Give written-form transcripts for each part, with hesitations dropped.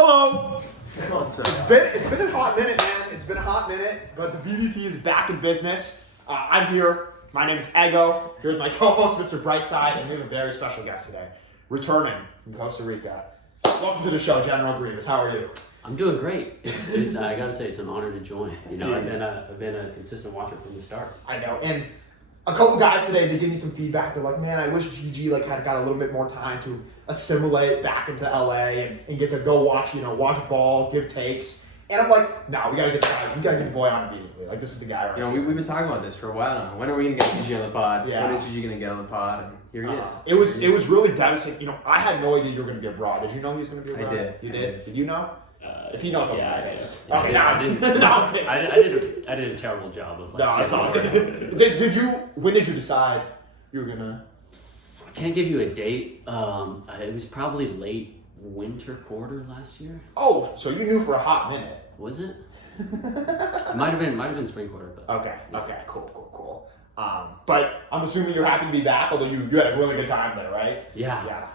Hello. What's up? It's been a hot minute, man. It's been a hot minute, but the BBP is back in business. I'm here. My name is Ego. Here's my co-host, Mr. Brightside, and we have a very special guest today, returning from Costa Rica. Welcome to the show, General Grievous. How are you? I'm doing great. I gotta say, it's an honor to join. You know, I've been a consistent watcher from the start. I know, and a couple guys today, they give me some feedback. They're like, man, I wish GG had got a little bit more time to assimilate back into LA and get to go watch ball, give takes. And I'm like, no, we gotta get the boy on immediately. Like, this is the guy right You know, we've been talking about this for a while now. When are we gonna get GG on the pod? Yeah. When is GG gonna get on the pod? And here he is. It was really devastating. You know, I had no idea you were gonna be abroad. Did you know he was gonna be abroad? I did. You did? Did you know? If he knows, yeah, I'm pissed. yeah, Okay, yeah, now I didn't. I'm pissed. I did a terrible job of. No, it's all good. Did you? When did you decide you were gonna? I can't give you a date. It was probably late winter quarter last year. Oh, so you knew for a hot minute. Was it? It might have been spring quarter. But Okay, cool. But I'm assuming you're happy to be back, although you had a really good time there, right? Yeah.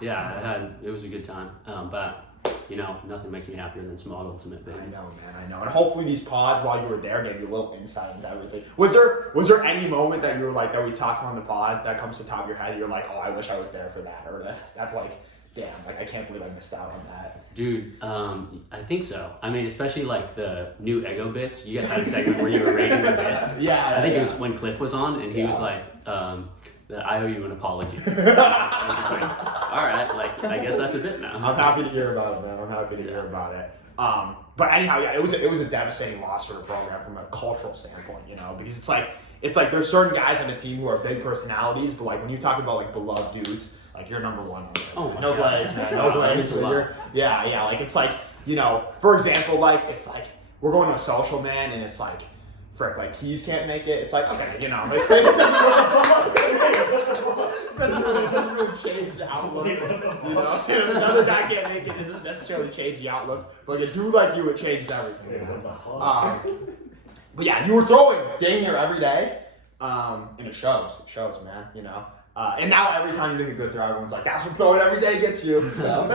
It was a good time. But you know, nothing makes me happier than Smaug Ultimate, baby. I know, man. And hopefully these pods while you were there gave you a little insight into everything. Was there any moment that you were like, that we talked on the pod that comes to the top of your head, you're like, oh, I wish I was there for that, or that's like, damn, like I can't believe I missed out on that. Dude, I think so. I mean, especially like the new Ego bits. You guys had a segment where you were rating the bits. Yeah. I think it was when Cliff was on, and he was like, I owe you an apology. I was just like, all right, like I guess that's a bit now. I'm happy to hear about it, man. I'm happy to hear about it. But anyhow, yeah, it was a devastating loss for the program from a cultural standpoint, you know, because it's like there's certain guys on the team who are big personalities, but like when you talk about like beloved dudes, like you're number one. Oh my no God. glaze, man. No glaze. Yeah. Like it's like, you know, for example, like if like we're going to a social, man, and it's like, frick, like Keys can't make it. It's like, okay, you know, it doesn't really change the outlook. You know, if another guy can't make it, it doesn't necessarily change the outlook. But like a dude like you, it changes everything. But yeah, you were throwing dang near every day, and it shows. It shows, man. You know. And now every time you make a good throw, everyone's like, that's what throwing every day gets you. So,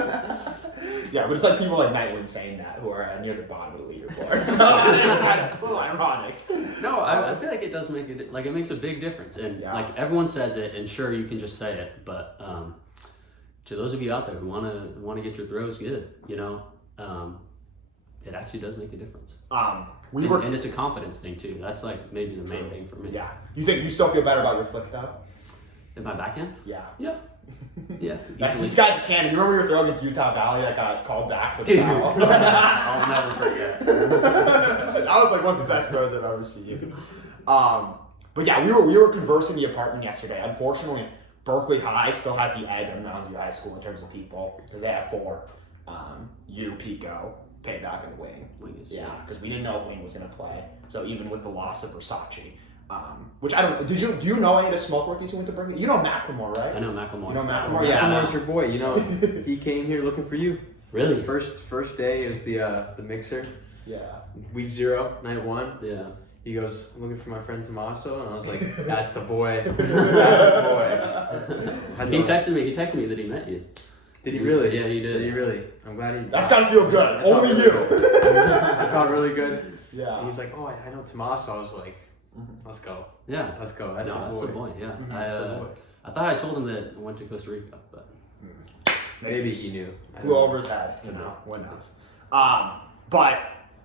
yeah, but it's like people like Nightwing saying that who are near the bottom of the leaderboard. So it's kind of a little ironic. No, I feel like it does make it, like it makes a big difference. And like everyone says it, and sure, you can just say it. But to those of you out there who want to get your throws good, you know, it actually does make a difference. And it's a confidence thing too. That's like maybe the main thing for me. Yeah. You think you still feel better about your flick though? In my backhand? Yeah. Yeah. Yeah. These guys can. You remember your throw against Utah Valley that got called back for the Dude, foul? I'll never forget. That was like one of the best throws I've ever seen. But yeah, we were conversing in the apartment yesterday. Unfortunately, Berkeley High still has the edge on Mountain View High School in terms of people because they have 4. Pico, Payback, and Wing. Yeah, because we didn't know if Wing was going to play. So even with the loss of Versace. Which I don't. Do you know any of the Smoke rookies who went to Berkeley? You know Macklemore, right? I know Macklemore. You know Macklemore? Yeah. Macklemore's your boy. You know, he came here looking for you. Really? First day is the mixer. Yeah. Week 0, night 1. Yeah. He goes, I'm looking for my friend Tomasso, and I was like, that's the boy. That's the boy. He texted me that he met you. Did he really? Yeah, he did. Did he really? I'm glad he. That's gotta feel good. Only you. I felt really good. Yeah. And he's like, oh, I know Tomasso. I was like, let's go. Yeah. Let's go. That's the boy. Yeah. That's the boy. I thought I told him that I went to Costa Rica, but maybe he knew. Flew over his head. You know, one knows. But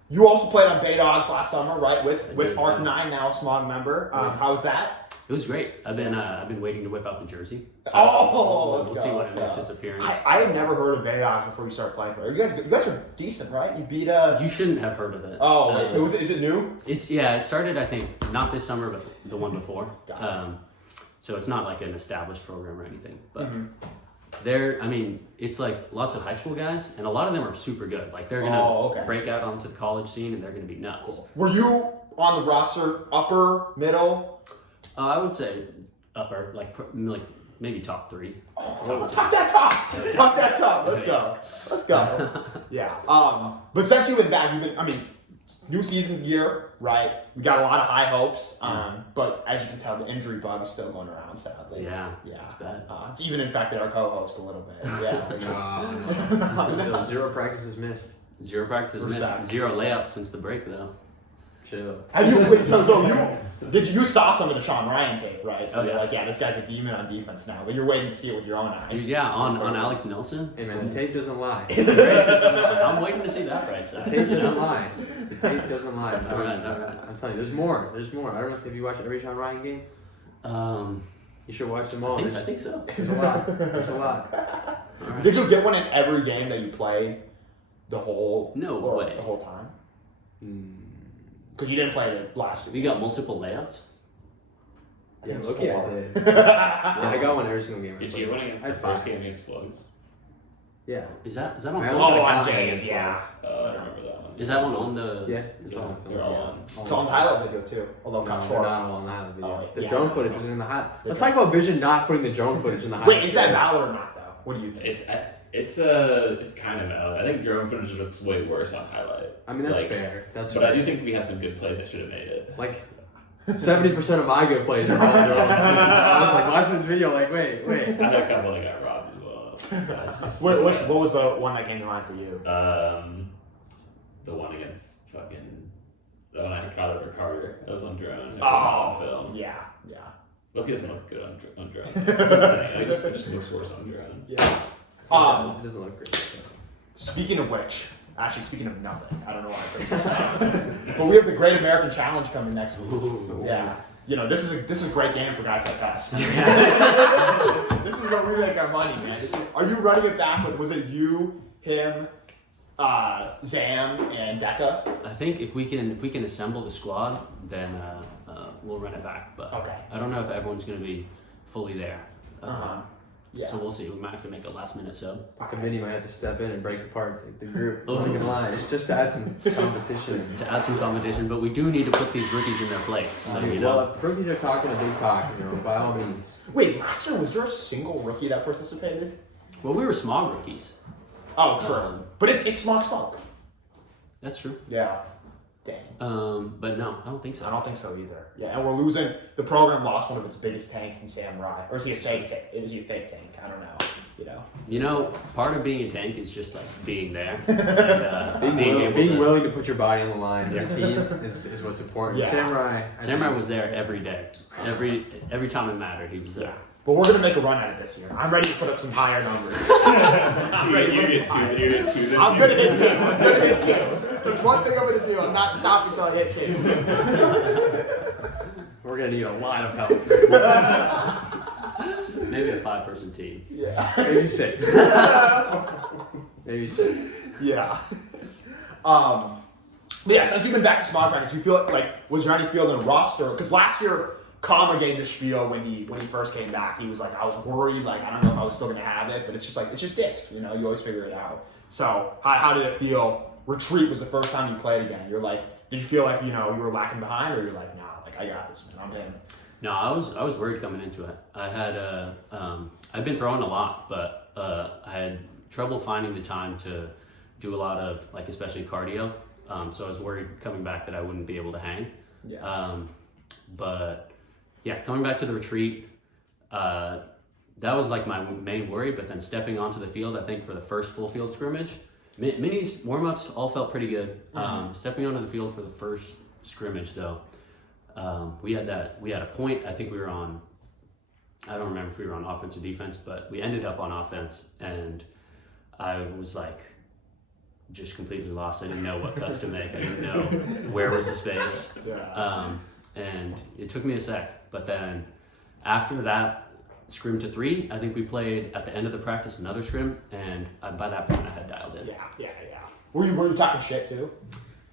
you also played on Bay Dogs last summer, right? With Arc 9 now, a Smaug member. How was that? it was great. I've been waiting to whip out the jersey. We'll see when it makes its appearance. I had never heard of Bay Dogs before you started playing for it. You guys are decent, right? You beat You shouldn't have heard of it. Oh, wait, is it new? It started I think not this summer but the one before. So it's not like an established program or anything, but it's like lots of high school guys, and a lot of them are super good. Like they're gonna break out onto the college scene, and they're gonna be nuts. Cool. Were you on the roster, upper, middle? I would say upper, like maybe top 3. Oh, talk that top. Let's go. Yeah. But since you've been back, new season's gear, right? We got a lot of high hopes. But as you can tell, the injury bug is still going around, sadly. Yeah. It's bad. It's even infected our co-host a little bit. Yeah. So 0 practices missed. 0 practices Respect. missed, 0 layups since the break though. Chill. Have you you saw some of the Sean Ryan tape, right? So you're like, yeah, this guy's a demon on defense now, but you're waiting to see it with your own eyes. Dude, yeah, on Alex Nelson. Hey man, the tape doesn't lie. I'm waiting to see that right side. The tape doesn't lie. The tape doesn't lie. All right. I'm telling you, there's more. There's more. I don't know if you watch every Sean Ryan game. You should watch them all. I think so. There's a lot. There's a lot. Right. Did you get one in every game that you played the whole way. the whole time? Because you didn't play the last 2 We got multiple layouts. Yeah, it's look, I 4. did. Yeah, I got one every single game. Did you win against the first game against Slugs? Yeah. Is that on? I film? only Oh, got on one games, against yeah. I remember that one. Is that one on the? Yeah. It's on film. They're all on. It's on the highlight video too, although No, cut they're short. not all in the highlight video. Oh, The yeah. drone footage was in the highlight. Let's Yeah. talk about Vision not putting the drone footage in the highlight. Wait, is that valid or not though? What do you think? It's kind of valid. I think drone footage looks way worse on highlight. I mean, that's Like, fair. That's But fair. I do think we had some good plays that should have made it. Like, 70% of my good plays are all drone footage. I was like watching this video, like, wait. I had a couple that got robbed as well. What was the one that came to mind for you? The one against the one I caught over Carter. That was on drone. It was Oh, on film. yeah. Look, it doesn't look good on drone. That's what I'm saying. It just looks worse on drone. Yeah. It doesn't look great. Speaking of which, actually speaking of nothing, I don't know why I bring this up, but we have the Great American Challenge coming next week. Ooh. Yeah. You know, this is a great game for guys like us. This is where we make our money, man. Are you running it back with, was it you, him, Zam, and Decca? I think if we can assemble the squad, then we'll run it back. But Okay. I don't know if everyone's gonna be fully there. Yeah. So we'll see. We might have to make a last minute sub. Committee might have to step in and break apart the group. Oh. I'm not gonna lie. It's just to add some competition. To add some competition, but we do need to put these rookies in their place. So you Well, know, if the rookies are talking a big talk, by all means. Wait, last year, was there a single rookie that participated? well, we were Smaug rookies. Oh, true. But it's Smaug. That's true. Yeah. Dang. But no, I don't think so. I don't think so either. Yeah, and we're losing. The program lost one of its biggest tanks in Samurai, or is he a fake tank? It was a fake tank. I don't know. You know, part of being a tank is just like being there, and, Being willing to put your body on the line. Your team is what's important. Yeah. Samurai was there every day. Every time it mattered, he was there. But we're gonna make a run at it this year. I'm ready to put up some higher numbers. You get two this I'm year. gonna hit 2. I'm gonna hit 2. If there's one thing I'm gonna do, I'm not stopping until I hit 2. We're gonna need a lot of help. Maybe a 5-person team. Yeah. Maybe 6. Maybe 6. Yeah. But yeah, since you've been back to Smaug practice, you feel like was there any feeling rust or because last year Kama gave the spiel when he first came back. He was like, I was worried, like I don't know if I was still gonna have it, but it's just disc, you know, you always figure it out. So how did it feel? Retreat was the first time you played again. You're like, did you feel like, you know, you were lacking behind, or you're like, nah, like I got this, man, I'm in. No, I was worried coming into it. I had I've been throwing a lot, but I had trouble finding the time to do a lot of like especially cardio. So I was worried coming back that I wouldn't be able to hang. Yeah. But yeah, coming back to the retreat, that was like my main worry. But then stepping onto the field, I think for the first full field scrimmage, minis warm-ups all felt pretty good. Stepping onto the field for the first scrimmage though, we had a point. I think we were on. I don't remember if we were on offense or defense, but we ended up on offense, and I was like just completely lost. I didn't know what cuts to make. I didn't know where was the space. Yeah. And it took me a sec, but then after that scrim to 3, I think we played at the end of the practice another scrim, and by that point I had dialed in. Yeah. Were you talking shit too?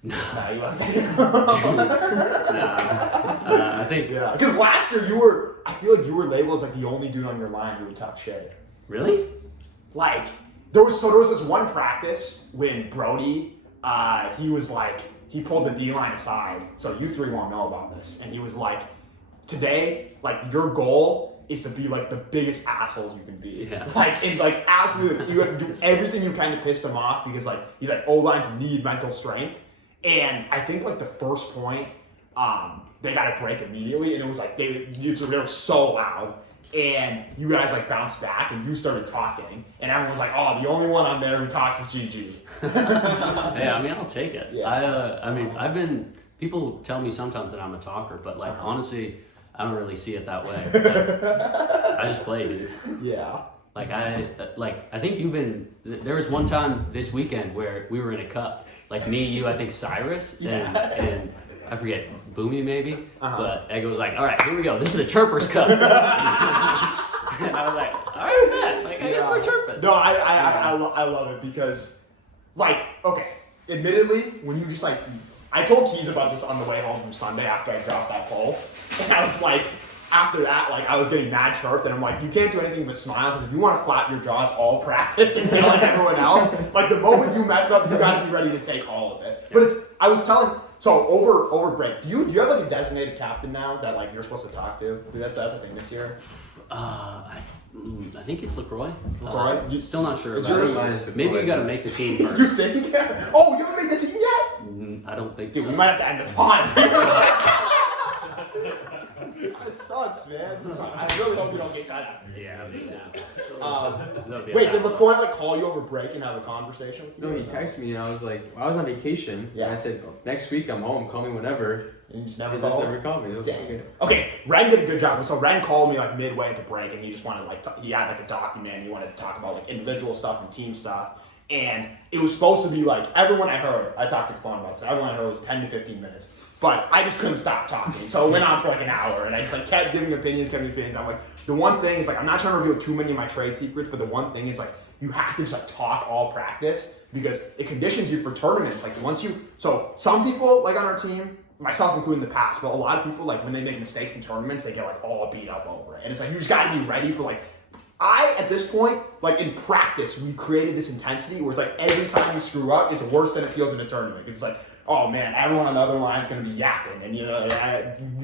No. Nah, you weren't. I think. Yeah, because last year I feel like you were labeled as like the only dude on your line who would talk shit. Really? Like there was this one practice when Brody, he pulled the D line aside. So you 3 won't know about this, and he was like, today, like your goal is to be like the biggest assholes you can be. Yeah. Like absolutely, you have to do everything you can to piss them off because like he's like O-lines need mental strength. And I think like the first point, they got a break immediately, and it was like they were so loud. and you guys like bounced back and you started talking, and everyone was like, "Oh, the only one on there who talks is GG." Hey, I mean, I'll take it. Yeah. I mean, people tell me sometimes that I'm a talker, but like honestly, I don't really see it that way. Like, I just play, dude. Yeah. Like I think there was one time this weekend where we were in a cup, like me, you, I think Cyrus, and I forget, Boomy maybe, but Egg was like, all right, here we go, this is the Chirpers Cup. And I was like, all right, man, like I guess we're chirping. No, I love it because, like, okay, admittedly, when you just like, I told Keys about this on the way home from Sunday after I dropped that poll, and I was like, after that, like, I was getting mad chirped, and I'm like, you can't do anything but smile, because if you want to flap your jaws all practice and yell at everyone else, like, the moment you mess up, you gotta be ready to take all of it. But I was telling, so over break, do you have, like, a designated captain now that, like, you're supposed to talk to? That's a thing this year? I think it's LaCroix. LaCroix? Still not sure. Is About yours- it. Mine is Maybe you LaCroix. got to make the team You first. think? Oh, you haven't made the team yet? I don't think Dude, so. we might have to end the pod. It sucks, man. I really hope you don't get cut after this. Yeah, me too. Um, That'll be wait, a did bad LaCroix like call you over break and have a conversation with you? No, he texted me and I was like, I was on vacation. Yeah. And I said, next week I'm home, call me whenever. And you just never He just called? never called me. It was Dang okay. it. Okay, Ren did a good job. So Ren called me like midway into break, and he just wanted like he had like a document. He wanted to talk about like individual stuff and team stuff. And it was supposed to be like everyone I heard. I talked to Quan about this. Everyone I heard was 10 to 15 minutes. But I just couldn't stop talking, so it went on for like an hour, and I just like kept giving opinions. I'm like, the one thing is like I'm not trying to reveal too many of my trade secrets, but the one thing is like you have to just like talk all practice because it conditions you for tournaments. Like so some people like on our team, myself included in the past, but a lot of people like when they make mistakes in tournaments, they get like all beat up over it, and it's like you just got to be ready for like. At this point, like in practice, we created this intensity where it's like every time you screw up, it's worse than it feels in a tournament. It's like, oh man, everyone on the other line is going to be yapping, and you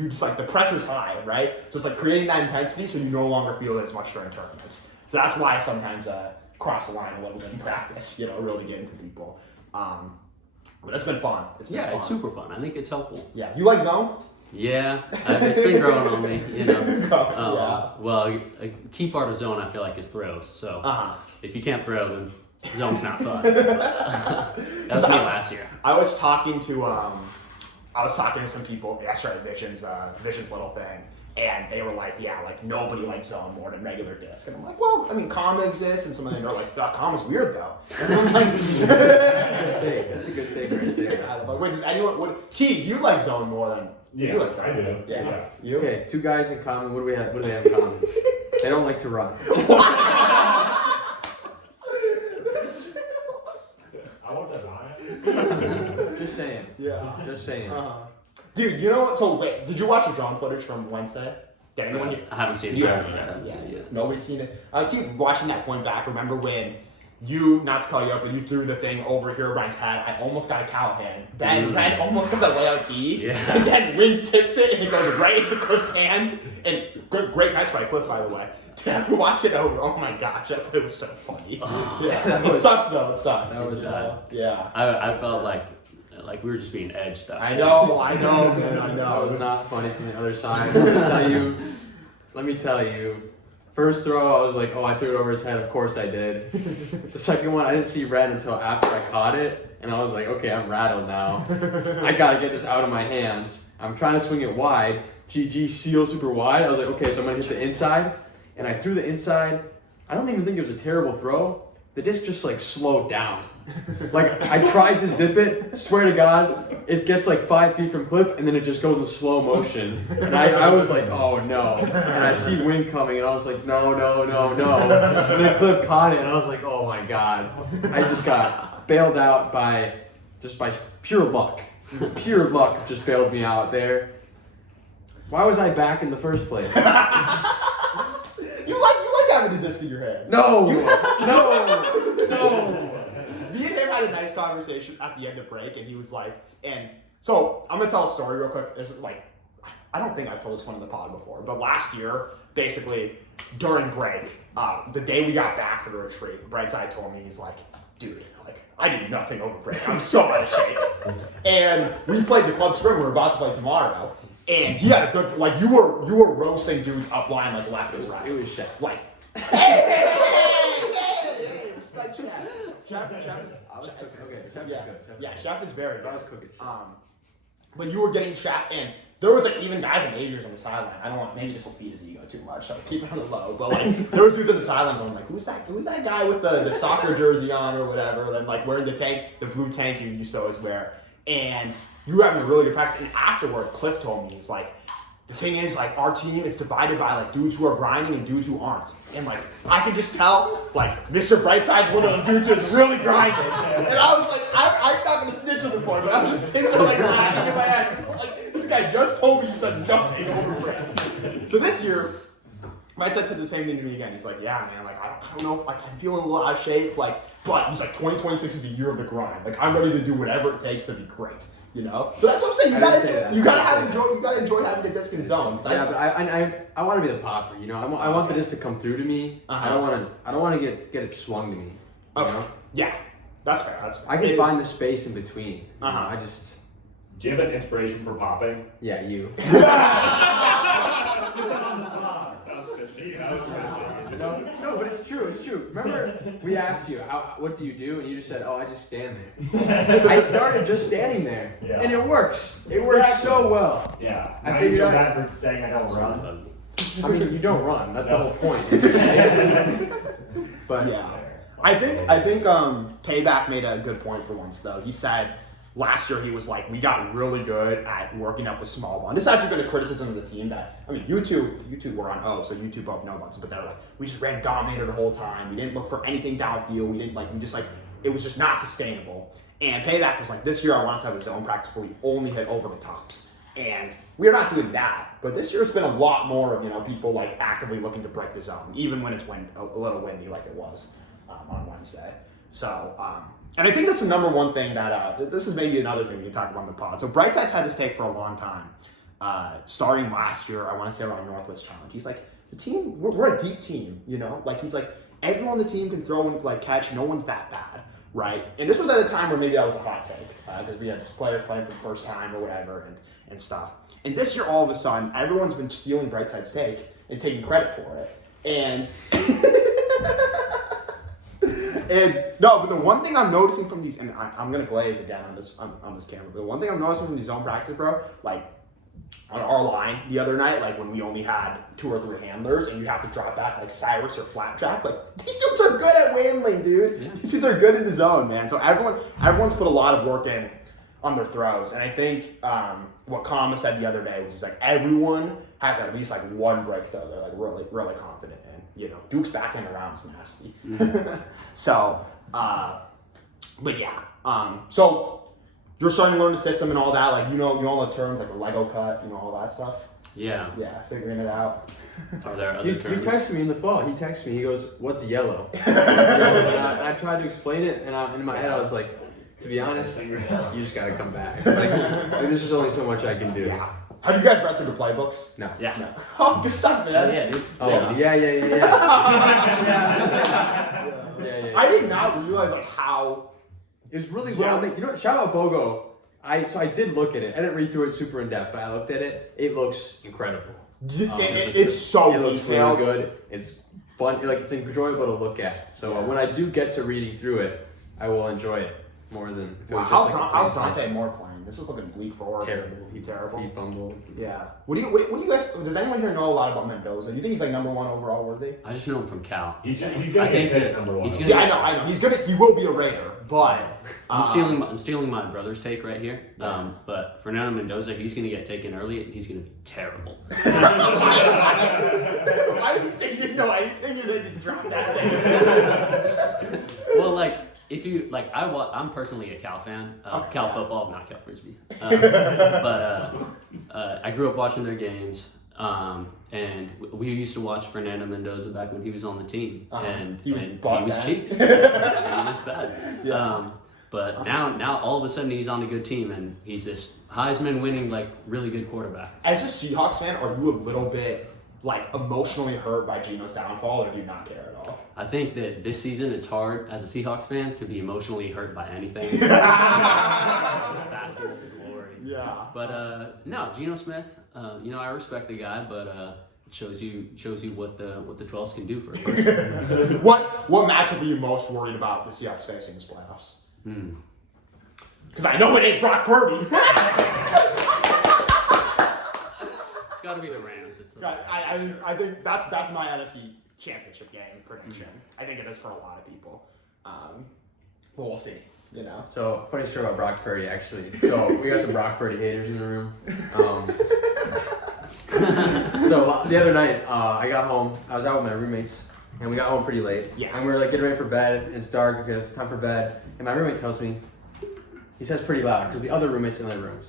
just like the pressure's high, right? So it's like creating that intensity so you no longer feel it as much during tournaments. So that's why I sometimes cross the line a little bit in practice, really get into people. But it's been fun. It's been fun. It's super fun. I think it's helpful. Yeah, you like zone? Yeah, it's been growing on me, Yeah. Well, a key part of zone I feel like is throws. So if you can't throw, then zone's not fun. That was me last year. I was talking to some people yesterday, Vision's little thing, and they were like, yeah, like nobody likes zone more than regular disc. And I'm like, well, I mean, comma exists, and some of them are like, comma's weird though. And I'm like, That's a good take right there. yeah, but wait, does anyone? Keys, you like zone more than you like zone? I do. Yeah. You? Okay, two guys in common. What do they have in common? They don't like to run. I want that line. Just saying. Yeah. Just saying. Dude, you know what? So wait, did you watch the drone footage from Wednesday? Did anyone? I haven't seen it. Yeah. I haven't seen it yet. Nobody's seen it. I keep watching that point back. Remember when you, not to call you up, but you threw the thing over Herobrine's head? I almost got a Callahan. Then Ren almost got the layout D. Yeah. And then Wing tips it and it goes right into Cliff's hand. And great catch by Cliff, by the way. Watch it over. Oh my gosh, that it was so funny. Yeah. It sucks though. It sucks. That was yeah. I felt like we were just being edged up. I know, man. I know. That was not funny from the other side. Let me tell you. First throw, I was like, oh, I threw it over his head. Of course I did. The second one, I didn't see red until after I caught it. And I was like, okay, I'm rattled now. I got to get this out of my hands. I'm trying to swing it wide. GG seals super wide. I was like, okay, so I'm going to hit the inside. And I threw the inside. I don't even think it was a terrible throw. The disc just like slowed down. Like I tried to zip it, swear to God, it gets like 5 feet from Cliff and then it just goes in slow motion. And I was like, oh no. And I see Wing coming and I was like, no. And then Cliff caught it and I was like, oh my God. I just got bailed out by pure luck. Pure luck just bailed me out there. Why was I back in the first place? You like having the disc in your hands. No. Me and him had a nice conversation at the end of break, and he was like, and so I'm gonna tell a story real quick. This is like, I don't think I've told this one in the pod before, but last year, basically during break, the day we got back for the retreat, Brightside told me, he's like, dude, like I did nothing over break. I'm so out of shape. And we played the club spring. We're about to play tomorrow. And he had a good, like, you were roasting dudes up line, like, left and right. It was Chef. Like, hey, respect Chef. Chef is, I was cooking. Okay, Chef yeah, is good. yeah, Chef is very good. I was cooking. But you were getting Chef, and there was, like, even guys in aviators on the sideline. I don't want, maybe this will feed his ego too much, so keep it on the low. But, like, there was dudes on the sideline going, like, who's that guy with the soccer jersey on or whatever, then, like, wearing the blue tank you used to always wear. And you were having a really good practice. And afterward, Cliff told me, he's like, the thing is, like, our team, it's divided by, like, dudes who are grinding and dudes who aren't. And, like, I can just tell, like, Mr. Brightside's one of those dudes who's really grinding. And I was like, I'm not going to snitch on the point, but I'm just sitting there, like, laughing in my head. Just, like, this guy just told me he's done nothing over break. So this year, Brightside said the same thing to me again. He's like, yeah, man, like, I don't know if, like, I'm feeling a little out of shape, like, but he's like, 2026 is the year of the grind. Like, I'm ready to do whatever it takes to be great. You know, so that's what I'm saying. You gotta enjoy having a disc in zone. Yeah, but I want to be the popper. You know, I want the disc to come through to me. I don't want to get it swung to me. You know? Yeah, that's fair. I can find the space in between. Do you have an inspiration for popping? Yeah, you. No, but it's true. It's true. Remember, we asked you, what do you do? And you just said, oh, I just stand there. I started just standing there. Yeah. And it works. It works so well. Yeah. I figured out bad for saying I don't run. I mean, you don't run. That's the whole point. But yeah. I think Payback made a good point for once, though. He said last year he was like, we got really good at working up with small ball. And this has actually been a criticism of the team that, I mean, you two were on O, so you two both know about this, but they're like, we just ran dominator the whole time. We didn't look for anything downfield. It was just not sustainable. And Payback was like, this year I wanted to have a zone practice where we only hit over the tops. And we're not doing that. But this year's been a lot more of, people like actively looking to break the zone, even when it's a little windy like it was on Wednesday. So, and I think that's the number one thing that, this is maybe another thing we can talk about in the pod. So Brightside's had this take for a long time. Starting last year, I want to say around Northwest Challenge. He's like, the team, we're a deep team, Like, he's like, everyone on the team can throw and, like, catch. No one's that bad, right? And this was at a time where maybe that was a hot take, because we had players playing for the first time or whatever and stuff. And this year, all of a sudden, everyone's been stealing Brightside's take and taking credit for it. And... And no, but the one thing I'm noticing from these, and I'm gonna glaze again on this camera, but the one thing I'm noticing from these zone practice, bro, like on our line the other night, like when we only had 2 or 3 handlers and you have to drop back like Cyrus or Flapjack, like these dudes are good at windling, dude. Yeah. These dudes are good in the zone, man. So everyone's put a lot of work in on their throws, and I think what Kama said the other day was like everyone has at least like one break throw they're like really, really confident in. Duke's backhand around is nasty. So, but yeah. So you're starting to learn the system and all that. Like, you know the terms like the Lego cut, all that stuff. Yeah. Yeah, figuring it out. Are there other terms? He texted me in the fall. He texted me. He goes, "What's yellow?" And I tried to explain it, and in my head I was like, to be honest, you just gotta come back. Like there's just only so much I can do. Yeah. Have you guys read through the playbooks? No. Yeah. No. Oh, good stuff, man. Yeah, dude. Oh, yeah. I did not realize like how it's really well made. Shout out Bogo. I did look at it. I didn't read through it super in depth, but I looked at it. It looks incredible. It's so it looks detailed. really good. It's fun. Like it's enjoyable to look at. So when I do get to reading through it, I will enjoy it more than if it was just how's Dante Moore playing? This is looking bleak for Oregon. Terrible. He fumbled. Yeah. What do you guys? Does anyone here know a lot about Mendoza? Do you think he's like number 1 overall worthy? I just know him from Cal. He's gonna get picked number 1. Yeah, I know. He will be a Raider, but I'm stealing my brother's take right here. But Fernando Mendoza, he's gonna get taken early and he's gonna be terrible. Why did you say you didn't know anything and then just dropped that take? Well, like. If you like, I'm personally a Cal fan. Cal football, not Cal frisbee. But I grew up watching their games, and we used to watch Fernando Mendoza back when he was on the team, and he was cheeks. He was bad. Yeah. But now all of a sudden he's on a good team, and he's this Heisman-winning, like really good quarterback. As a Seahawks fan, are you a little bit like emotionally hurt by Geno's downfall, or do you not care at all? I think that this season it's hard as a Seahawks fan to be emotionally hurt by anything. Just basking in the glory. Yeah. But no, Geno Smith. I respect the guy, but it shows you what the 12s can do for a person. What matchup are you most worried about the Seahawks facing in this playoffs? Because I know it ain't Brock Purdy. It's got to be the Rams. I think that's my NFC Championship game prediction. I think it is for a lot of people. But we'll see. So, funny story about Brock Purdy, actually. So, we got some Brock Purdy haters in the room. So, the other night, I got home. I was out with my roommates, and we got home pretty late. Yeah. And we were, getting ready for bed. And it's dark because it's time for bed. And my roommate tells me, he says pretty loud, because the other roommate's in the room.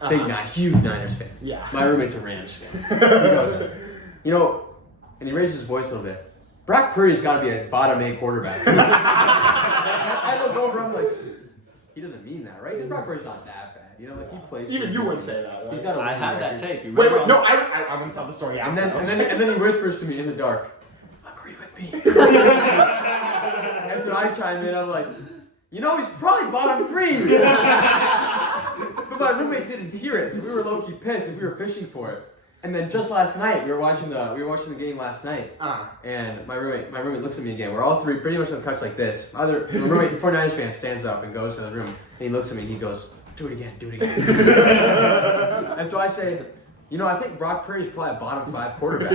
Huge Niners fan. Yeah. My roommate's a Rams fan. He goes, and he raises his voice a little bit. Brock Purdy's got to be a bottom 8 quarterback. I look over, I'm like, he doesn't mean that, right? Brock Purdy's not that bad. He plays. Even you wouldn't say that, right? He's got I had that tape. You Wait, remember? no, I'm going to tell the story after. And then he whispers to me in the dark, agree with me. And so I chime in, I'm like, he's probably bottom 3. But my roommate didn't hear it, so we were low-key pissed because we were fishing for it. And then just last night, we were watching the game last night, and my roommate looks at me again. We're all three pretty much on the couch like this. My roommate, the 49ers fan, stands up and goes to the room, and he looks at me and he goes, do it again. And so I say, I think Brock Purdy is probably a bottom 5 quarterback.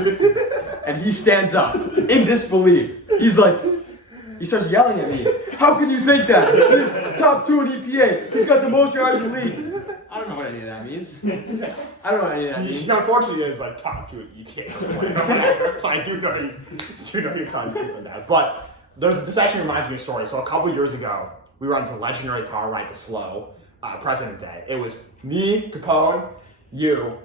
And he stands up in disbelief. He's like, he starts yelling at me. How can you think that? He's top 2 in EPA. He's got the most yards in the league. I don't know what any of that means. Unfortunately, it's top 2 at EPA. So I do know you're talking about that. But this actually reminds me of a story. So a couple years ago, we were on this legendary car ride to SLO, President Day. It was me, Capone, you,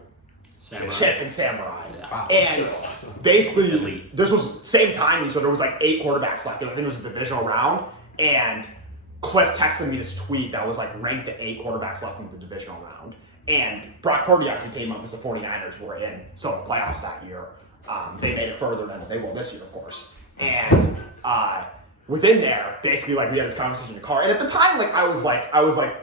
Samurai. Chip, and Samurai. Yeah. Wow, And so awesome. basically, Elite. this was same timing, so there was 8 quarterbacks left. I think it was a divisional round, and Cliff texted me this tweet that was ranked the 8 quarterbacks left in the divisional round. And Brock Purdy obviously came up because the 49ers were in the playoffs that year. They made it further than they will this year, of course. And within there, basically, we had this conversation in the car. And at the time, I was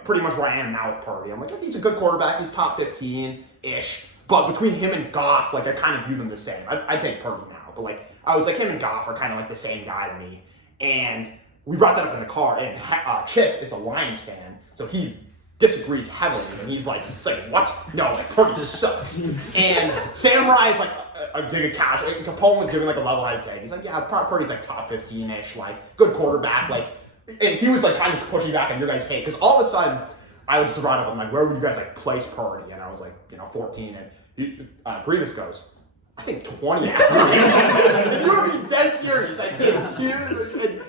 pretty much where I am now with Purdy. I'm he's a good quarterback. He's top 15-ish. But between him and Goff, I kind of view them the same. I take Purdy now, but I was him and Goff are kind of the same guy to me. And we brought that up in the car, and Chip is a Lions fan, so he disagrees heavily, and he's like, what? No, Purdy sucks. And Samurai's a gig of cash. Capone was giving a level-headed take. He's yeah, Purdy's top 15-ish, good quarterback, and he was kind of pushing back on your guys' hate, because all of a sudden, I was just brought up, I'm where would you guys place Purdy? And I was 14, and Grievous goes, I think 20. And you were being dead serious. I think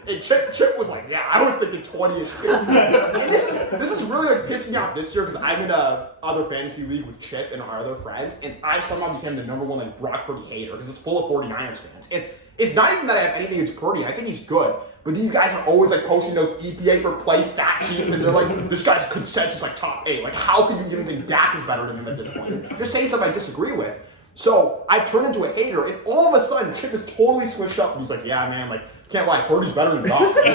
and Chip was yeah, I was thinking 20-ish too. And this is really pissing me off this year because I'm in a other fantasy league with Chip and our other friends, and I somehow became the number 1 Brock Purdy hater because it's full of 49ers fans. And it's not even that I have anything against Purdy. I think he's good. But these guys are always posting those EPA per play stat sheets, and they're this guy's consensus top 8. How can you even think Dak is better than him at this point? Just saying something I disagree with. So I've turned into a hater, and all of a sudden Chip is totally switched up. He's yeah, man, can't lie, Purdy's better than Goff. He's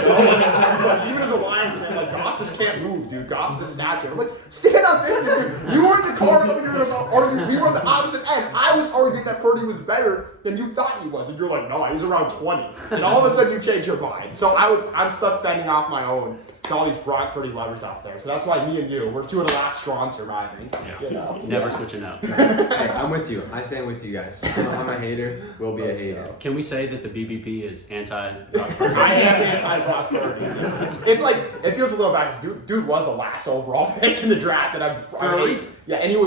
even as a Lions fan, Goff just can't move, dude. Goff's a statue. I'm stand up, dude. You were in the car, and we were on the opposite end. I was arguing that Purdy was better than you thought he was, and you're no, he's around 20. And all of a sudden you change your mind. So I'm stuck fending off my own to all these Brock Purdy lovers out there. So that's why me and you, we're 2 of the last strong surviving. Yeah. Never switching up. Hey, I'm with you. I stand with you guys. I'm a hater. We'll be a hater. Can we say that the BBP is anti? I am anti-Brock Purdy. It's it feels a little bad because dude was the last overall pick in the draft, and For a reason. Yeah, and there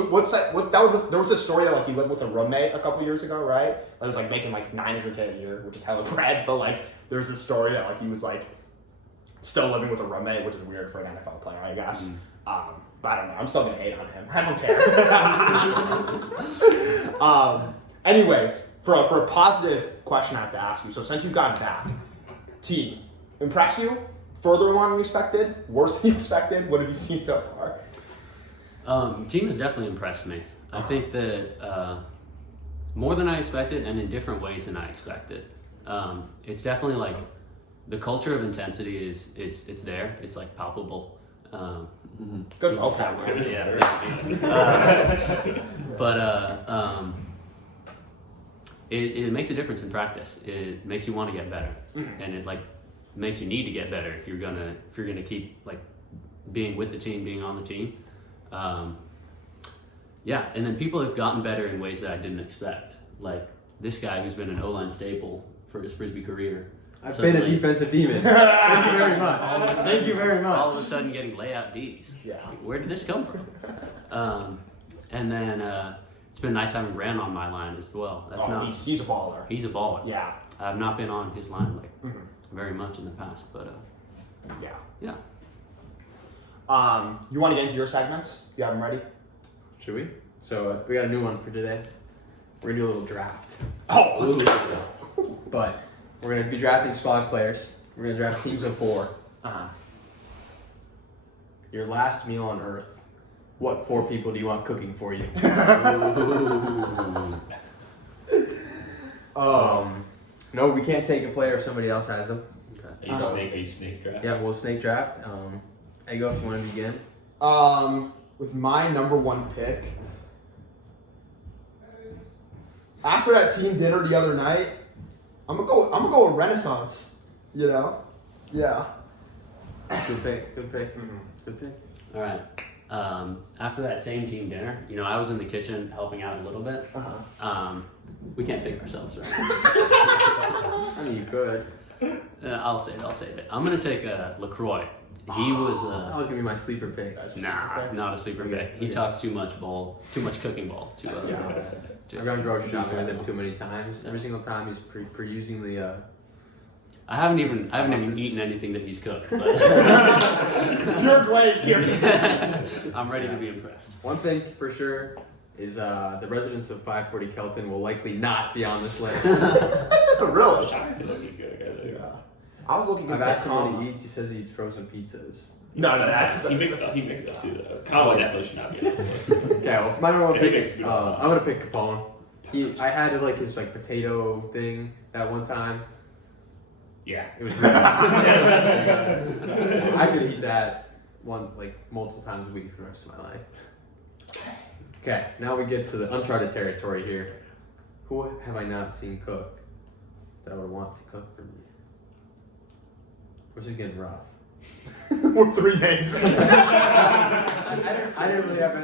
was a story that he lived with a roommate a couple years ago, right? That was making $900K a year, which is hella bread. But there was this story that he was still living with a roommate, which is weird for an NFL player, I guess. But I don't know. I'm still gonna hate on him. I don't care. Anyways, for a positive question I have to ask you. So since you've gotten back, team, impress you? Further along than you expected? Worse than you expected? What have you seen so far? Team has definitely impressed me. I think that more than I expected, and in different ways than I expected. It's definitely the culture of intensity is it's there. It's palpable. Good people folks start out wearing there. it, yeah. It makes a difference in practice. It makes you want to get better, and it like makes you need to get better if you're gonna keep like being with the team, being on the team. Yeah, and then people have gotten better in ways that I didn't expect. Like this guy who's been an O-line staple for his Frisbee career. I've been a defensive demon. Thank you very much. Thank you very much. All of a sudden getting layout Ds. Yeah. Like, where did this come from? And then it's been nice having Ren on my line as well. He's a baller. He's a baller. Yeah. I've not been on his line like very much in the past, but Yeah. yeah. You want to get into your segments? You have them ready? Should we? So we got a new one for today. We're gonna do a little draft. Oh, let's go. But we're gonna be drafting Smaug players. We're gonna draft teams of 4. Your last meal on Earth. What 4 people do you want cooking for you? No, we can't take a player if somebody else has them. Okay. Are you snake draft? Yeah, we'll snake draft. Ego, if you want to begin. With my number 1 pick, after that team dinner the other night, I'm gonna go with Renaissance. You know, yeah. Good pick. Good pick. Good pick. All right. After that same team dinner, I was in the kitchen helping out a little bit. We can't pick ourselves, right? I mean, you could. I'll save it. I'm gonna take LaCroix. He was That was gonna be my sleeper pick. not a sleeper pick. He talks too much cooking ball. I've gone grocery shopping with him too many times. Every single time he's using the. I haven't even eaten anything that he's cooked. But Pure glaze here. I'm ready to be impressed. One thing for sure is the residents of 540 Kelton will likely not be on this list. Really? Shire could look good, I think. Yeah. I was looking at I've asked him what Tacoma. he eats. He says he eats frozen pizzas. No, that's he mixed up too though. Kyle definitely should not be on this list. Okay, well, for my number 1 If he pick, makes food all the time. I'm gonna pick Capone. I had like his potato thing that one time. Yeah. It was really I could eat that multiple times a week for the rest of my life. Okay, now we get to the uncharted territory here. Who have I not seen cook that I would want to cook for me? Which is getting rough. We're 3 names. I didn't really have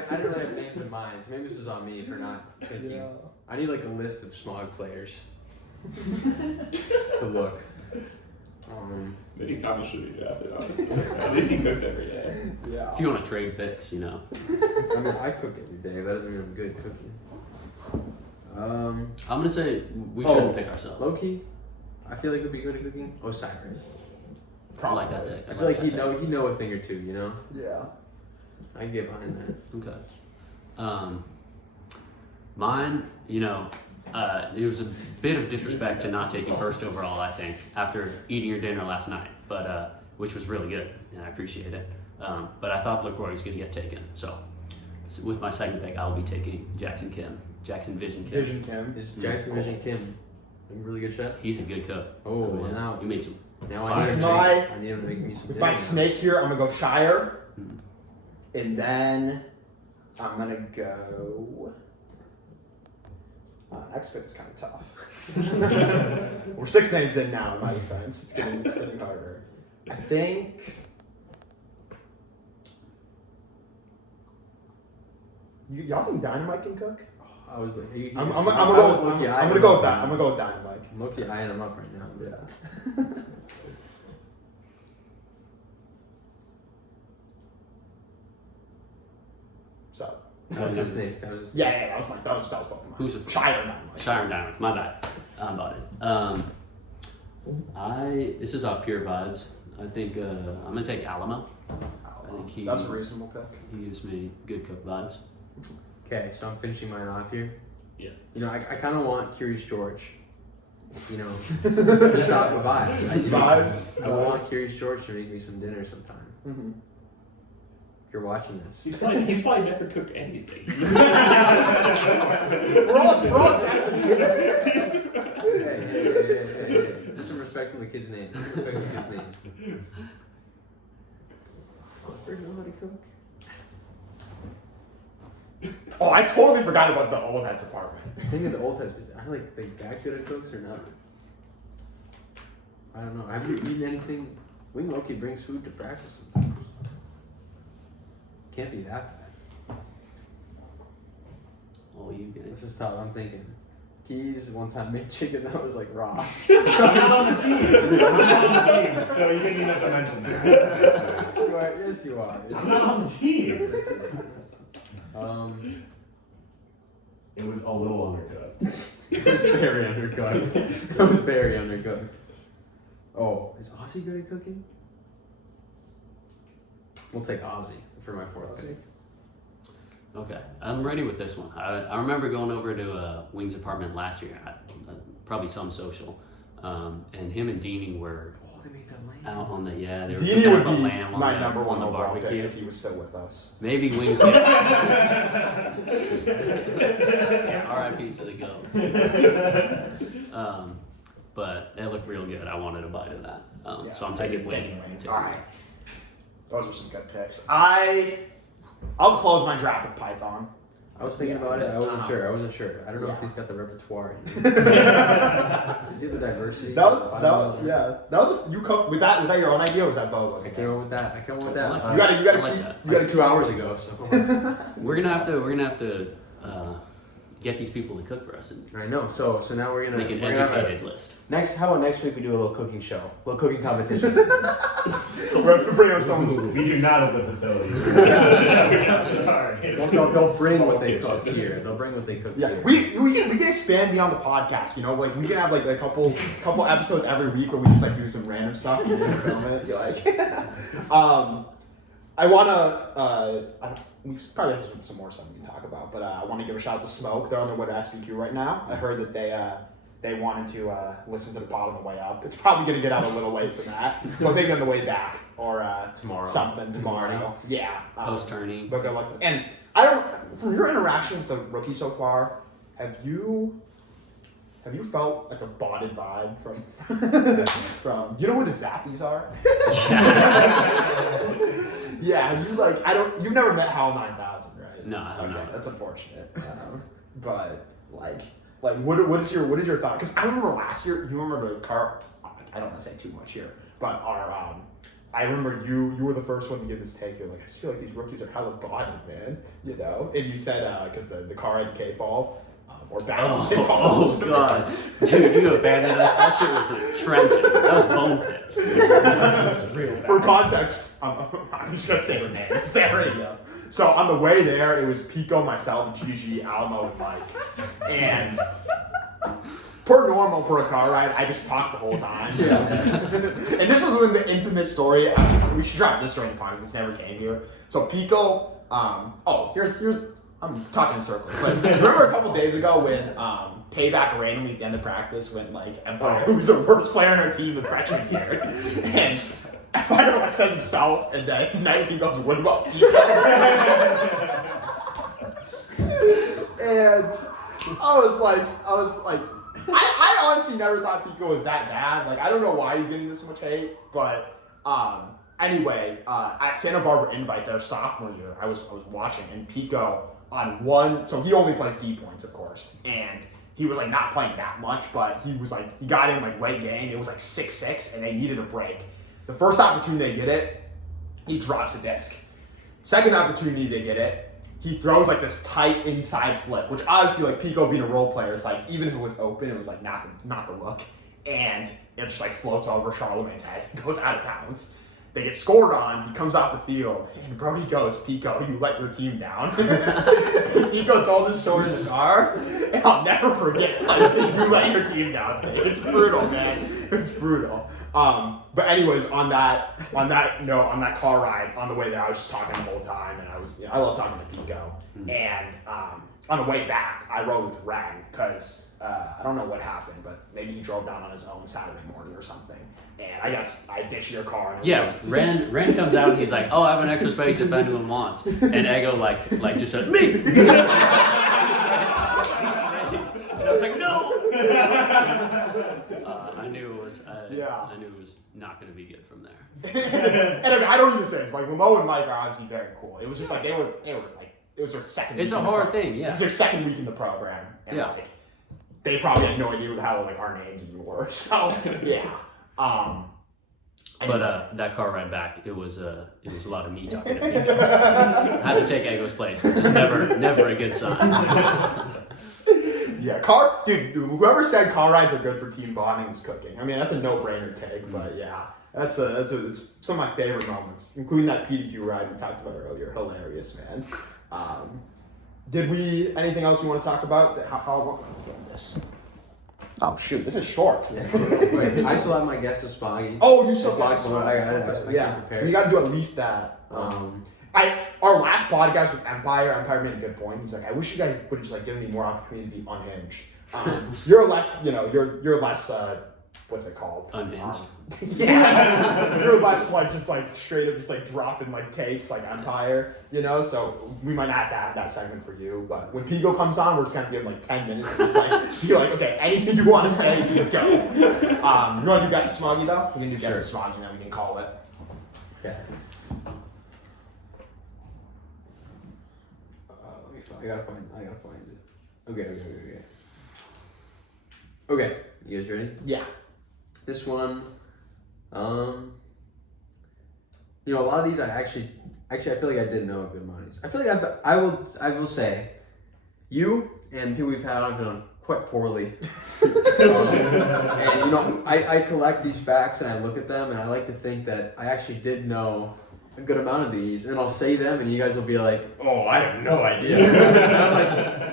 names in mind, so maybe this was on me for not thinking. Yeah. I need like a list of Smaug players to look. Maybe Kyle should be drafted, honestly. At least he cooks every day. Yeah. If you want to trade picks, I mean, I cook every day. That doesn't mean I'm good cooking. I'm gonna say we shouldn't pick ourselves. Low-key, I feel like would be good at cooking. Osiris. I like that take. I feel like he'd know a thing or two, Yeah. I can get behind that. Okay. Mine, it was a bit of disrespect to not taking first overall, I think, after eating your dinner last night, but which was really good, and I appreciate it. But I thought LaCroix was going to get taken, so with my second pick, I'll be taking Jackson Vision Kim. Vision Kim. Is Jackson Vision Kim a really good chef? He's a good cook. Oh, well, now he made some. Now fire. I need him to make me some With dinner. my snake here, I'm gonna go Shire, and then I'm gonna go. Next pick is kind of tough. We're 6 names in now in my defense. It's getting harder. I think. Y'all think Dynamite can cook? I was like, I'm gonna go with that. I'm gonna go with Dynamite. I'm low-key eyeing him up right now. Yeah. So. That was his name. Yeah, that was both of mine. Who's the first? Shire and Dynamite. Shire and Dynamite. My bad. I'm about it. This is off pure vibes. I think I'm gonna take Alamo. I think That's a reasonable pick. He gives me good cook vibes. Okay, so I'm finishing mine off here. Yeah. I kind of want Curious George. Just off of vibes. I want Curious George to make me some dinner sometime. Mm-hmm. If you're watching this. He's probably never cooked anything. We're all guessing here. Hey. There's some respect in the kid's name. Walter know how to cook? Oh, I totally forgot about the old heads apartment. I think in the old heads, are like they that good at cooks or not? I don't know. Have you eaten anything? Wing Loki brings food to practice sometimes. Can't be that bad. All you This guys. is tough. I'm thinking. Keys one time made chicken that was like raw. I'm not on the team. I'm not on the team, so you didn't even have to mention that. You are, yes, you are. I'm not on the team. It was a little undercooked. It was very undercooked. It was very undercooked. Oh, is Ozzy good at cooking? We'll take Ozzy for my fourth pick. Okay, I'm ready with this one. I remember going over to Wing's apartment last year, probably some social, and him and Deanie were Oh, they made that lamb. out on the they were Deanie cooking would up a be lamb on my the, number on one the overall pick barbecue. if he was still with us. Maybe Wings. R.I.P. to the goat. But it looked real good. I wanted a bite of that, so I'm taking Wing. All right, those are some good picks. I'll close my draft with Python. I was thinking about it. I wasn't sure. I wasn't sure. I don't know if Yeah. he's got the repertoire. You see the diversity. That was you cooked with that. Was that your own idea? Or was that Bo? I came up with that. I came up with that. Like You gotta I like keep. that. You gotta 2 hours ago. So We're gonna have to get these people to cook for us and I know. So now we're gonna make an we're gonna have educated list. next. How about next week we do a little cooking show, a little cooking competition. We're going to bring up some. We do not have the facility. Sorry. They'll bring what Small they kitchen. cook here. They'll bring what they cook Yeah, here. we can expand beyond the podcast. You know, like we can have like a couple episodes every week where we just like do some random stuff and then film it. Be like, I wanna. We probably have some more stuff we can talk about, but I want to give a shout out to Smaug. They're on their way to SBQ right now. I heard that they wanted to listen to the pod on the way up. It's probably going to get out a little late for that, but maybe on the way back or Tomorrow. something tomorrow. Yeah. Post tourney. But good luck. And I don't. From your interaction with the rookie so far, have you felt like a botted vibe from from? Do you know who the Zappies are? Yeah. Have you like? You've never met Hal 9000, right? No, I have Okay, not. that's unfortunate. But like what is your thought? Because I remember last year. You remember the car? I don't want to say too much here, but I remember you were the first one to give this take. You're like, I just feel like these rookies are hella botted, man. You know, and you said because the car had K-fall or bad Oh god, dude, you abandoned us. That shit was the trenches. That was bone pit. For context, I'm just gonna say her name. It's that radio. So on the way there, it was Pico, myself, Gigi, Alamo, and Mike. And per normal, per a car ride, I just talked the whole time. Yeah. And this was when the infamous story. We should drop this story in the podcast. This never came here. So Pico. Here's. I'm talking in circles. But remember a couple days ago when Payback randomly at the end of practice went like Empire, who was the worst player on our team in freshman year, and Empire like says himself, and Knightley goes, "What about Pico?" And I was like, I honestly never thought Pico was that bad. Like I don't know why he's getting this much hate, but anyway, at Santa Barbara Invite their sophomore year, I was watching, and Pico on one, so he only plays D points, of course, and he was like not playing that much, but he was like, he got in like late game, it was like 6-6, and they needed a break. The first opportunity they get it, he drops a disc. Second opportunity they get it, he throws like this tight inside flip, which obviously like Pico being a role player, it's like even if it was open, it was like not the look, and it just like floats over Charlemagne's head, goes out of bounds. They get scored on, he comes off the field, and Brody goes, "Pico, you let your team down." Pico told this story in the car, and I'll never forget, like, you let your team down. It's brutal, man. It's brutal. But anyways, on that car ride, on the way there, I was just talking the whole time, and I love talking to Pico. And on the way back, I rode with Ren, because I don't know what happened, but maybe he drove down on his own Saturday morning or something. And I guess I ditched your car. And Ren comes out and he's like, "Oh, I have an extra space if anyone wants." And Ego like just said, "Me." He's ready. And I was like, "No." I knew it was. play. Yeah. I knew it was not going to be good from there. And I mean, I don't even say this. Like, Mo and Mike are obviously very cool. It was just like they were like, it was their second. It's week a in the hard pro- thing, yeah. It was their second week in the program, and Yeah. like, they probably had no idea who the hell like our names even were. So yeah. But that car ride back, it was a lot of me talking to people. I had to take Ego's place, which is never a good sign. Yeah, dude, whoever said car rides are good for team bonding was cooking. I mean, that's a no-brainer take, but yeah, it's some of my favorite moments, including that PDQ ride we talked about earlier. Hilarious, man. Anything else you want to talk about? How long are we doing this? Oh shoot, this is short. Wait, I still have my guess of Smaugie. Oh, you still Smaugie. Smaugie. Yeah, prepared. we got to do at least that. Our last podcast with Empire made a good point. He's like, I wish you guys would have just like given me more opportunity to be unhinged. You're less, you're less, what's it called? Unhinged. Yeah. You're less like just like straight up just like dropping like takes like Empire, so we might not have to have that segment for you. But when Pigo comes on, we're just gonna give him like 10 minutes. It's like, you're like, okay, anything you want to say, just go. You want to do guess the Smaugie though? We can do guess the Smaugie and then we can call it. Yeah. I gotta find it. Okay. You guys ready? Yeah. This one, a lot of these I actually I feel like I did know a good amount of these. I feel like I will say, you and people we've had on have done quite poorly. And I collect these facts and I look at them and I like to think that I actually did know a good amount of these, and I'll say them, and you guys will be like, "Oh, I have no idea." And I'm like,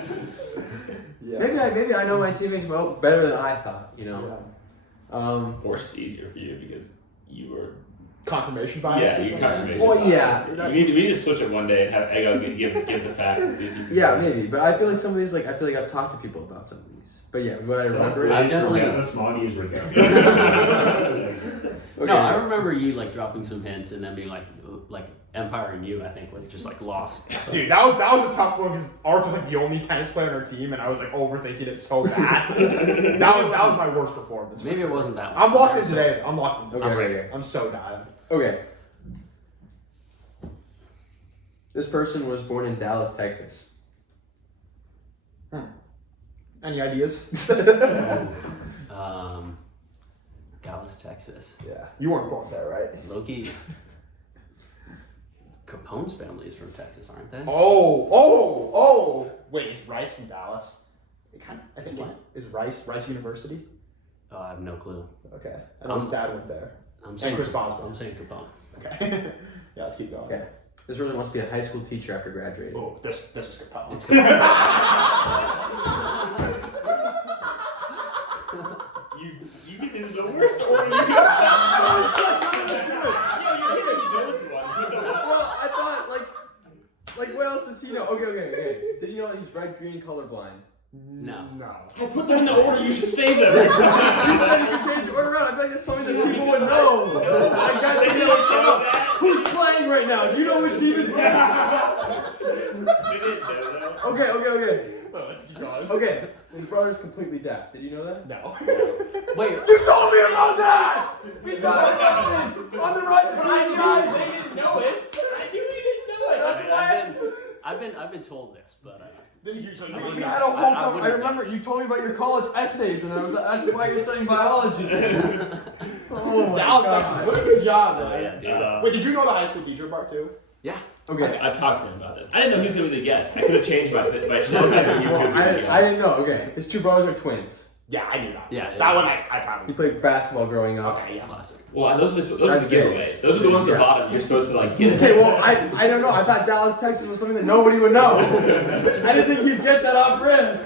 Yeah. maybe I know my teammates better than I thought. Yeah. Or it's easier for you because you were. Confirmation bias. Yeah, or you something? confirmation. Well, bias. yeah. We need to switch it one day and have Ego give the facts and see if you can. Yeah, maybe, but I feel like some of these, I feel like I've talked to people about some of these. But yeah, what I remember. I definitely- As a Smaugie's redundant. No, I remember you like dropping some hints and then being like Empire and you, I think, like just like lost. So. Dude, that was a tough one because Art was like the only tennis player on our team, and I was like overthinking it so bad. that was my worst performance. Maybe it wasn't that one. I'm locked in today. I'm locked in. Okay. I'm so dialed. Okay. This person was born in Dallas, Texas. Any ideas? Dallas, Texas. Yeah, you weren't born there, right? Loki. Capone's family is from Texas, aren't they? Oh! Wait, is Rice in Dallas? I think What? is Rice University? Oh, I have no clue. Okay, I know his dad went there. I'm saying Chris Boswell. I'm saying Capone. Okay, yeah, let's keep going. Okay. This person wants to be a high school teacher after graduating. Oh, this is Capone. It's Capone. You get this is the worst order you can. Well, I thought like what else does he know? Okay. Did you know that he's red-green colorblind? No. I put them in the order you should say them. You said you could change the order around. I feel like it's something that people would know. I got somebody like, come on, who's playing right now? Do you know which team is playing? They didn't know though. Okay. Oh, let's keep going. Okay. His brother's completely deaf. Did you know that? No. Wait. You told me about that! We talked about this on the right side. They didn't know it. I knew they didn't know it. That's why. I've been told this, but Did you say We had a whole I remember you told me about your college essays, and that's why you're studying biology. Oh my Dallas, Texas. What a good job, man. yeah, dude. Wait, did you know the high school teacher part too? Yeah. Okay. I've talked to him about this. I didn't know he was gonna be the guest. I could have changed my shit. Well, I didn't know. Okay. His two brothers are twins. Yeah, I knew that. Yeah, That yeah. one I He probably. played basketball growing up. Okay, yeah. Classic. Well, those are That's the big. giveaways. Those are the ones at the Yeah. bottom. You're supposed to like get. Okay, well, I don't know. I thought Dallas, Texas was something that nobody would know. I didn't think you'd get that off rip.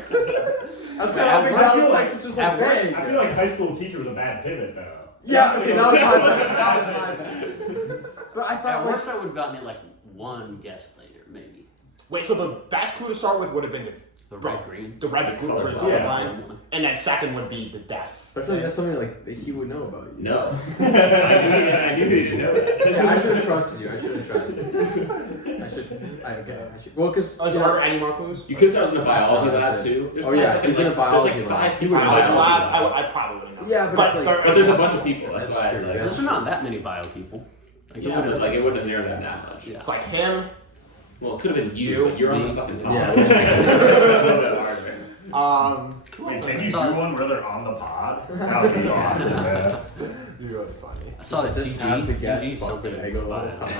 I was kind of hoping Dallas, Texas was like big. I feel like high school teacher was a bad pivot though. Yeah, okay, that was my bad. But I At thought worst, I would have gotten it like one guest later, maybe. Wait, so the best clue to start with would have been The red green. the red clue, Color colorblind, and then second would be the deaf. I feel like that's something like that he would know about you. No. I knew he didn't know that. Yeah, I should have trusted you. I should. Well, because. Oh, is there any more clues? You could start in a biology Oh, lab that's it. too. There's Oh, yeah, probably he's in a biology there's like lab. 5 people in Biology lab, labs. I probably wouldn't know. Yeah, but But it's like, But there's a bunch of people. That's That's why. true, Like, yeah. There's not that many bio people. Like, yeah, but like it wouldn't have narrowed down that much. Yeah. It's like him. Well, it could have been you, You, but you're on me. the fucking pod. Yeah. Which makes it a little bit harder. Wait, can you do one where they're on the pod? That would be awesome, man. You're really funny. I saw that Just have the CG, guest CG fuck something the egg all the bio. time. She's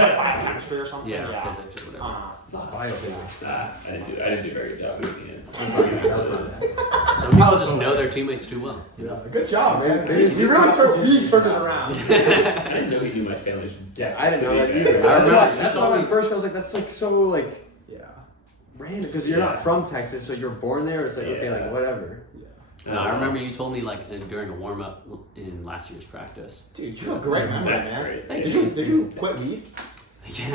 like biochemistry or something. Yeah, physics or whatever. Biophysics. I didn't do a very good job with it. Some people just know their teammates too well. You know? Good job, man. Maybe He really turned it around. I didn't know he knew my family's from Yeah, I didn't know that either. I remember- That's why when first I was like, that's like so like Yeah. random because you're not from Texas, so you're born there. It's like okay, Yeah. like whatever. No, I remember you told me like during a warm up in last year's practice. Dude, you have a great memory, That's man. crazy. Did you quit weed? Yeah.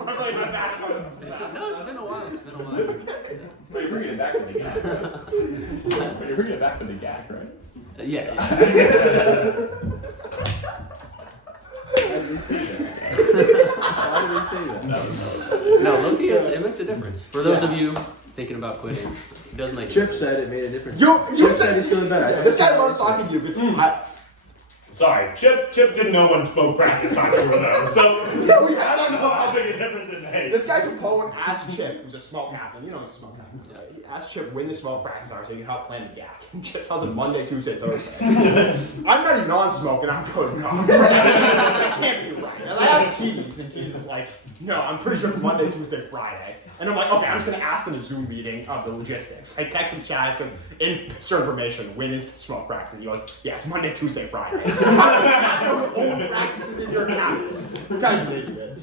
I'm like, I'm back on No, it's been a while. It's been a while. But you're bringing it back from the gag, right? But you're bringing it back from the gag, right? Yeah. Why did they say that? No, Loki, it makes a difference. For those of you thinking about quitting, it does make a Chip difference. said it made a difference. You Chip said he's feeling better. This guy loves talking to you because Sorry, Chip didn't know when Smoke practiced October though, so Yeah, we had I don't to know how big a difference it makes. this guy Capone asked Chip, who's a smoke captain, you know he's a smoke captain. He asked Chip when the smoke practice are so he can help plan the gag. And Chip tells him Monday, Tuesday, Thursday. I'm not even on smoke and I'm going, no. That can't be right. And I asked Keys, and Keys is like, no, I'm pretty sure it's Monday, Tuesday, Friday. And I'm like, okay, I'm just gonna ask in a Zoom meeting of the logistics. I texted Chad, said, in extra information, when is the smoke practice? He goes, yeah, it's Monday, Tuesday, Friday. Old practices in your calendar. This guy's an idiot.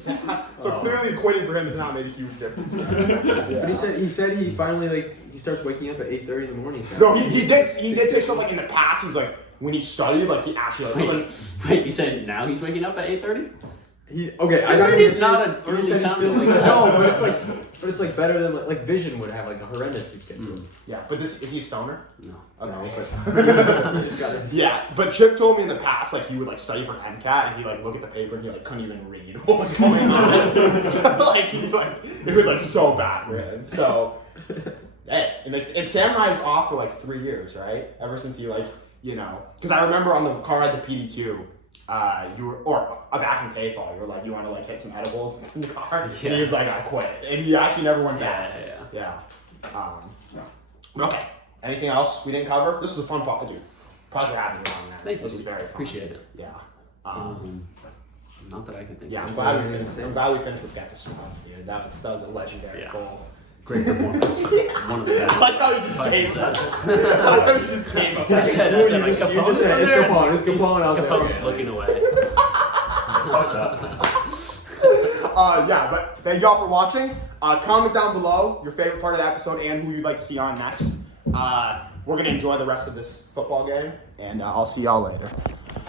So clearly quitting for him has not made a huge difference. But he said he finally like he starts waking up at 8:30 in the morning. No, he did say something like in the past. He's like when he studied, like he actually like. Wait, you said now he's waking up at 8:30? I know It's not an he early said he time to feels wake like, up. no, but it's like better than like Vision would have like a horrendous schedule. Yeah, but this is he a stoner? No. Okay. No, but he just got his Yeah, but Chip told me in the past, like he would like study for MCAT and he like look at the paper and he like couldn't even read what was going on. So like he like it was like so bad for him. So hey, and Samurai's off for like 3 years, right? Ever since he like because I remember on the car at the PDQ. You were, or back in K-Fall, you were like, you want to like hit some edibles in the car, Yeah. and he was like, I quit, and he actually never went back. Yeah. But okay. Anything else we didn't cover? This is a fun part, dude. Pleasure having you on, man. Thank you. This was very fun. Appreciate it. Yeah. Not that I can think Yeah. of. I'm glad we finished. I'm glad we finished with Gets a Smile, dude. That was a legendary Yeah. goal. Great performance. One of the best. I like how you just came. I like how you just came. I said, like, You Capone's just said, in it's there. Capone, it's Capone. I was like, Capone's okay. looking away. Yeah, but thank y'all for watching. Comment down below your favorite part of the episode and who you'd like to see on next. We're gonna enjoy the rest of this football game, and I'll see y'all later.